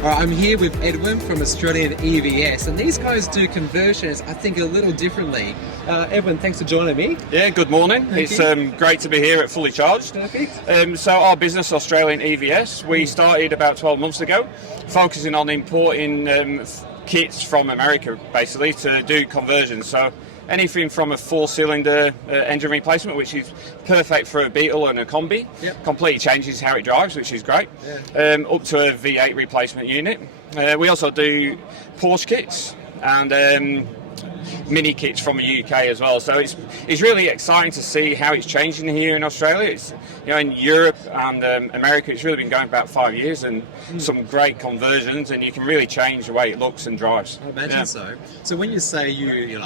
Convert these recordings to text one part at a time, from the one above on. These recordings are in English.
All right, I'm here with Edwin from Australian EVS, and these guys do conversions, I think, a little differently. Edwin, thanks for joining me. Yeah, good morning. It's great to be here at Fully Charged. Perfect. So our business, Australian EVS, we started about 12 months ago, focusing on importing kits from America, basically, to do conversions. So anything from a four-cylinder engine replacement, which is perfect for a Beetle and a Combi, completely changes how it drives, which is great, up to a V8 replacement unit. We also do Porsche kits and mini kits from the UK as well. So it's really exciting to see how it's changing here in Australia. It's, you know, in Europe and America, it's really been going about 5 years, and some great conversions, and you can really change the way it looks and drives. I imagine so. So when you say you're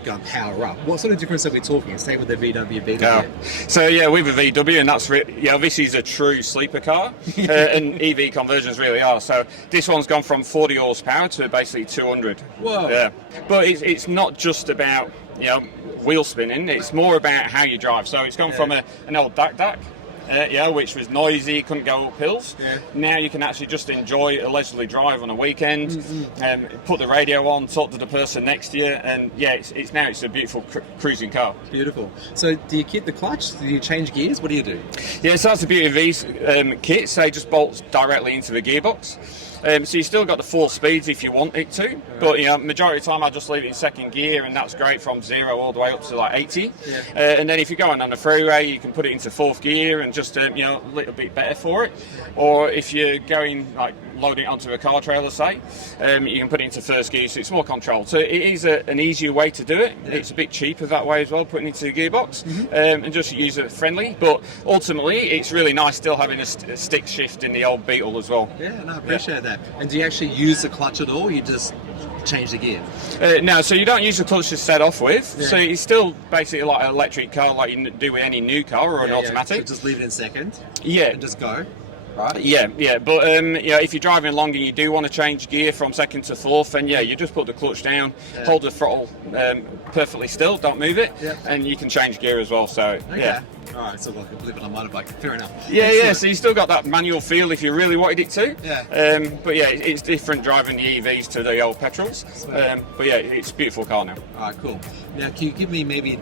going power up, what sort of difference are we talking? Same with the VW Beetle. Yeah. So yeah, with a VW, and that's this is a true sleeper car, and EV conversions really are. So this one's gone from 40 horsepower to basically 200. Whoa. Yeah. But it's not just about wheel spinning. It's more about how you drive. So it's gone from an old DAC, which was noisy, couldn't go up hills. Yeah. Now you can actually just enjoy a leisurely drive on a weekend, put the radio on, talk to the person next to you, and it's a beautiful cruising car. Beautiful. So do you kit the clutch? Do you change gears? What do you do? Yeah, so that's the beauty of these kits. They just bolt directly into the gearbox. So you still got the 4 speeds if you want it to, but majority of the time I just leave it in second gear, and that's great from 0 all the way up to like 80. Yeah. And then if you're going on the freeway, you can put it into 4th gear and just a little bit better for it. Or if you're going like loading it onto a car trailer, say, you can put it into 1st gear, so it's more controlled. So it is an easier way to do it. Yeah. It's a bit cheaper that way as well, putting it into the gearbox, and just user friendly. But ultimately, it's really nice still having a stick shift in the old Beetle as well. Yeah, no, I appreciate that. And do you actually use the clutch at all? Or you just change the gear? No, so you don't use the clutch to set off with. Yeah. So it's still basically like an electric car, like you do with any new car or an automatic. So just leave it in second. Yeah, and just go. Right. Yeah. But if you're driving along and you do want to change gear from 2nd to 4th, then you just put the clutch down, hold the throttle perfectly still, don't move it, and you can change gear as well. So All right, so like a blip on a motorbike. Fair enough. Yeah. So you still got that manual feel if you really wanted it to. Yeah. But it's different driving the EVs to the old petrols. But it's a beautiful car now. All right, cool. Now, can you give me maybe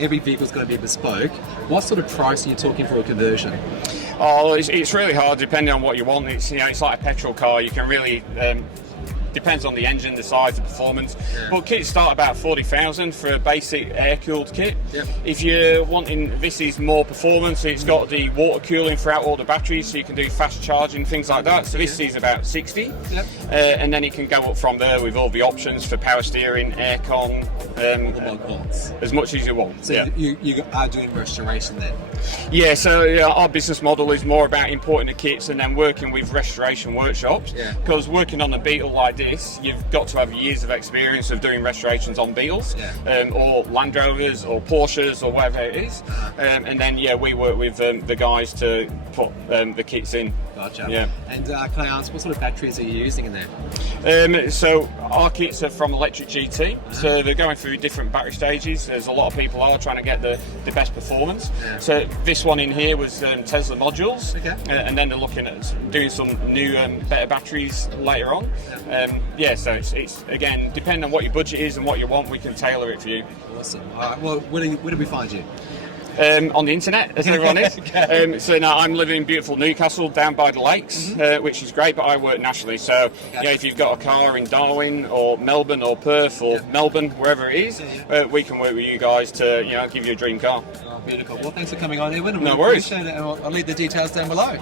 every vehicle's going to be bespoke? What sort of price are you talking for a conversion? Oh, it's really hard depending on what you want. It's like a petrol car. You can really depends on the engine, the size, the performance. Yeah. But kits start about 40,000 for a basic air-cooled kit. Yep. If you're wanting, this is more performance. It's got the water cooling throughout all the batteries, so you can do fast charging, things like that. So this is about 60, and then it can go up from there with all the options for power steering, aircon, as much as you want. So you are doing restoration then? Yeah, so our business model is more about importing the kits and then working with restoration workshops. Because working on a Beetle like this, you've got to have years of experience of doing restorations on Beetles, or Land Rovers, or Porsches, or whatever it is. And then we work with the guys to put the kits in. Gotcha. Yeah. And can I ask, what sort of batteries are you using in there? So our kits are from Electric GT, so they're going through different battery stages, as a lot of people are trying to get the best performance. So this one in here was Tesla modules, and then they're looking at doing some new better batteries later on. So it's again, depending on what your budget is and what you want, we can tailor it for you. Awesome. All right, well, where do we find you? On the internet, as everyone is. So now I'm living in beautiful Newcastle, down by the lakes, which is great, but I work nationally. So if you've got a car in Darwin or Melbourne or Perth or Melbourne, wherever it is, we can work with you guys to give you a dream car. Oh, beautiful. Well, thanks for coming on, Edwin. No worries. Appreciate it, and I'll leave the details down below.